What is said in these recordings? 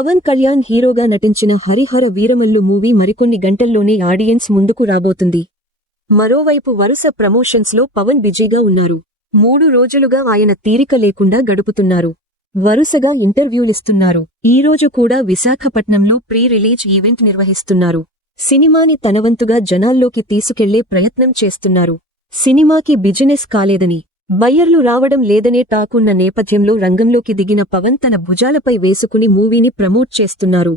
పవన్ కళ్యాణ్ హీరోగా నటించిన హరిహర వీరమల్లు మూవీ మరికొన్ని గంటల్లోనే ఆడియన్స్ ముందుకు రాబోతుంది. మరోవైపు వరుస ప్రమోషన్స్లో పవన్ బిజీగా ఉన్నారు. 3 రోజులుగా ఆయన తీరిక లేకుండా గడుపుతున్నారు. వరుసగా ఇంటర్వ్యూలిస్తున్నారు. ఈరోజు కూడా విశాఖపట్నంలో ప్రీ రిలీజ్ ఈవెంట్ నిర్వహిస్తున్నారు. సినిమాని తనవంతుగా జనాల్లోకి తీసుకెళ్లే ప్రయత్నం చేస్తున్నారు. సినిమాకి బిజినెస్ కాలేదని, బయ్యర్లు రావడం లేదనే టాకున్న నేపథ్యంలో రంగంలోకి దిగిన పవన్ తన భుజాలపై వేసుకుని మూవీని ప్రమోట్ చేస్తున్నారు.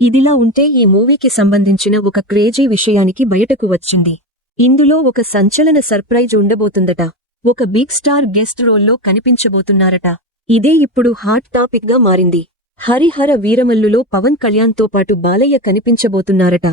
ఇదిలా ఉంటే ఈ మూవీకి సంబంధించిన ఒక క్రేజీ విషయానికి బయటకు వచ్చింది. ఇందులో ఒక సంచలన సర్ప్రైజ్ ఉండబోతుందట. ఒక బిగ్ స్టార్ గెస్ట్ రోల్లో కనిపించబోతున్నారట. ఇదే ఇప్పుడు హాట్ టాపిక్ గా మారింది. హరిహర వీరమల్లులో పవన్ కళ్యాణ్తో పాటు బాలయ్య కనిపించబోతున్నారట.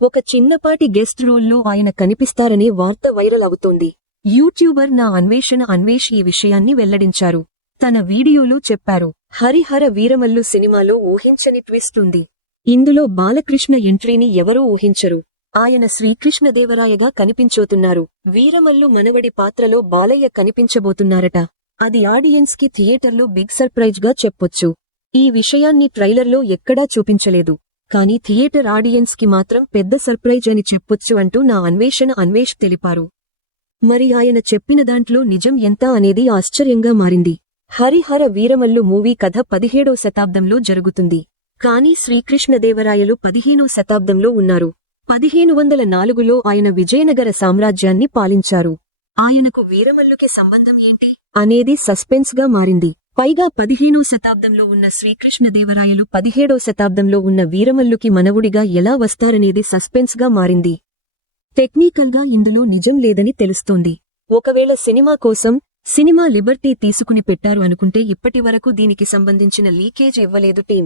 ఒక చిన్నపాటి గెస్ట్ రోల్లో ఆయన కనిపిస్తారనే వార్త వైరల్ అవుతోంది. యూట్యూబర్ నా అన్వేషణ అన్వేష్ ఈ విషయాన్ని వెల్లడించారు. తన వీడియోలో చెప్పారు. హరిహర వీరమల్లు సినిమాలో ఊహించని ట్విస్ట్ ఉంది. ఇందులో బాలకృష్ణ ఎంట్రీని ఎవరూ ఊహించరు. ఆయన శ్రీకృష్ణదేవరాయగా కనిపించోతున్నారు. వీరమల్లు మనవడి పాత్రలో బాలయ్య కనిపించబోతున్నారట. అది ఆడియన్స్ కి థియేటర్లో బిగ్ సర్ప్రైజ్ గా చెప్పొచ్చు. ఈ విషయాన్ని ట్రైలర్లో ఎక్కడా చూపించలేదు. కానీ థియేటర్ ఆడియన్స్ కి మాత్రం పెద్ద సర్ప్రైజ్ అని చెప్పొచ్చు అంటూ నా అన్వేషణ అన్వేష్ తెలిపారు. మరి ఆయన చెప్పిన దాంట్లో నిజం ఎంత అనేది ఆశ్చర్యంగా మారింది. హరిహర వీరమల్లు మూవీ కథ 17వ శతాబ్దంలో జరుగుతుంది. కానీ శ్రీకృష్ణదేవరాయలు 15వ శతాబ్దంలో ఉన్నారు. 1504లో ఆయన విజయనగర సామ్రాజ్యాన్ని పాలించారు. ఆయనకు వీరమల్లుకి సంబంధం ఏంటి అనేది సస్పెన్స్ గా మారింది. పైగా 15వ శతాబ్దంలో ఉన్న శ్రీకృష్ణదేవరాయలు 17వ శతాబ్దంలో ఉన్న వీరమల్లుకి మనవుడిగా ఎలా వస్తారనేది సస్పెన్స్ గా మారింది. టెక్నికల్ గా ఇందులో నిజం లేదని తెలుస్తోంది. ఒకవేళ సినిమా కోసం సినిమా లిబర్టీ తీసుకుని పెట్టారు అనుకుంటే ఇప్పటివరకు దీనికి సంబంధించిన లీకేజ్ ఇవ్వలేదు టీం.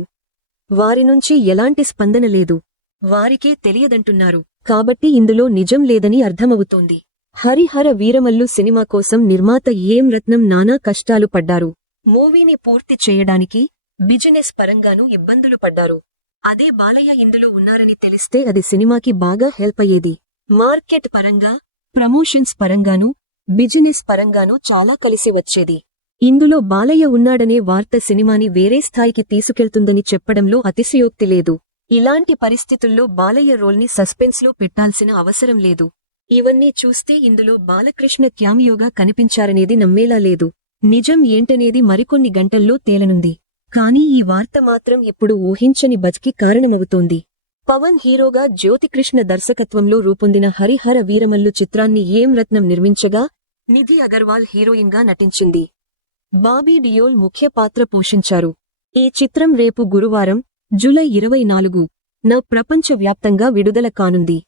వారి నుంచి ఎలాంటి స్పందన లేదు. వారికే తెలియదంటున్నారు. కాబట్టి ఇందులో నిజం లేదని అర్థమవుతోంది. హరిహర వీరమల్లు సినిమా కోసం నిర్మాత ఏం రత్నం నానా కష్టాలు పడ్డారు. మూవీని పూర్తి చేయడానికి బిజినెస్ పరంగానూ ఇబ్బందులు పడ్డారు. అదే బాలయ్య ఇందులో ఉన్నారని తెలిస్తే అది సినిమాకి బాగా హెల్ప్ అయ్యేది. మార్కెట్ పరంగా, ప్రమోషన్స్ పరంగానూ, బిజినెస్ పరంగానూ చాలా కలిసి వచ్చేది. ఇందులో బాలయ్య ఉన్నాడనే వార్త సినిమాని వేరే స్థాయికి తీసుకెళ్తుందని చెప్పడంలో అతిశయోక్తి లేదు. ఇలాంటి పరిస్థితుల్లో బాలయ్య రోల్ని సస్పెన్స్లో పెట్టాల్సిన అవసరం లేదు. ఇవన్నీ చూస్తే ఇందులో బాలకృష్ణ క్యామియోగా కనిపించారనేది నమ్మేలా లేదు. నిజం ఏంటనేది మరికొన్ని గంటల్లో తేలనుంది. కానీ ఈ వార్త మాత్రం ఇప్పుడు ఊహించని బజ్కి కారణమవుతోంది. పవన్ హీరోగా జ్యోతికృష్ణ దర్శకత్వంలో రూపొందిన హరిహర వీరమల్లు చిత్రాన్ని ఏం రత్నం నిర్మించగా నిధి అగర్వాల్ హీరోయిన్ గా నటించింది. బాబీ డియోల్ ముఖ్య పాత్ర పోషించారు. ఈ చిత్రం రేపు గురువారం జూలై 24న ప్రపంచవ్యాప్తంగా విడుదల కానుంది.